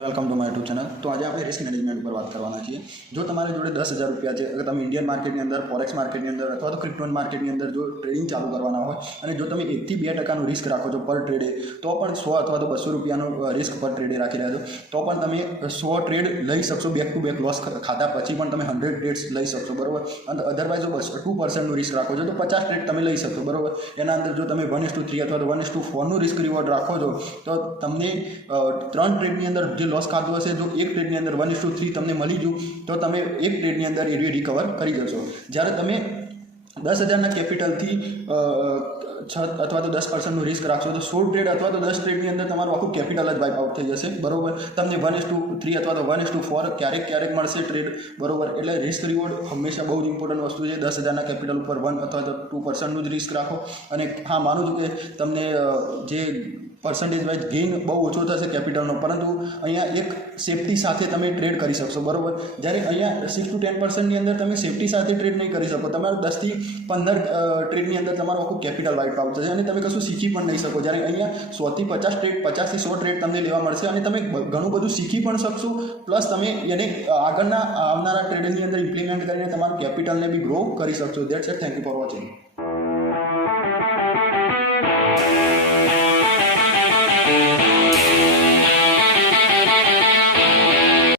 Welcome to my YouTube channel. તો આજે આપણે રિસ્ક મેનેજમેન્ટ પર વાત કરવાના છીએ। જો તમારી જોડે 10,000 રૂપિયા છે, અગર તમે ઇન્ડિયન માર્કેટની અંદર, ફોરેક્સ માર્કેટની અંદર અથવા તો ક્રિપ્ટો માર્કેટની અંદર જો ટ્રેડિંગ ચાલુ કરવાના હોય અને જો તમે 1 થી 2% રિસ્ક રાખો છો પર ટ્રેડે, તો પણ 100 અથવા તો 200 રૂપિયાનું રિસ્ક પર ટ્રેડે રાખી રહ્યા છો, તો પણ તમે 100 ટ્રેડ લઈ શકશો બેક ટુ બેક લોસ ખાતા પછી પણ તમે 100 ટ્રેડ્સ લઈ શકશો, બરાબર। અને અધરવાઇઝ જો 2%નું રિસ્ક રાખો છો તો 50 ટ્રેડ તમે લઈ શકશો, બરાબર। એના અંદર જો તમે 1:3 અથવા તો 1:4નું રિસ્ક રિવોર્ડ રાખો છો તો તમને 3 ટ્રેડની અંદર જે લોસ ખાતું હશે, જો એક ટ્રેડની અંદર 1:3 તમને મળી ગયું તો તમે એક ટ્રેડની અંદર એ રિકવર કરી જશો। જ્યારે તમે 10,000ના કેપિટલથી 6 અથવા તો 10%નું રિસ્ક રાખશો તો 100 ટ્રેડ અથવા તો 10 ટ્રેડની અંદર તમારું આખું કેપિટલ જ વાઇપ આઉટ થઈ જશે, બરોબર। તમને 1:3 અથવા તો 1:4 ક્યારેક મળશે ટ્રેડ, બરોબર। એટલે રિસ્ક રિવોર્ડ હંમેશા બહુ જ ઇમ્પોર્ટન્ટ વસ્તુ છે। 10,000ના કેપિટલ ઉપર 1 અથવા તો 2%નું જ રિસ્ક રાખો। અને હા, માનું છું કે તમને જે પર્સન્ટેજ વાઇઝ ગેઇન બહુ ઓછો થશે કેપિટલનો, પરંતુ અહીંયા એક સેફટી સાથે તમે ટ્રેડ કરી શકશો, બરાબર। જ્યારે અહીંયા 6 to 10%ની અંદર તમે સેફટી સાથે ટ્રેડ નહીં કરી શકો, તમારું 10 થી 15 ટ્રેડની અંદર તમારું આખું કેપિટલ વાઇપ આઉટ થશે અને તમે કશું શીખી પણ નહીં શકો। જ્યારે અહીંયા 100 થી 50 ટ્રેડ, 50 થી 100 ટ્રેડ તમને લેવા મળશે અને તમે ઘણું બધું શીખી પણ શકશો, પ્લસ તમે એને આવનારા ટ્રેડની અંદર ઇમ્પ્લિમેન્ટ કરીને તમારું કેપિટલને બી ગ્રો કરી શકશો। That's it, thank you for watching.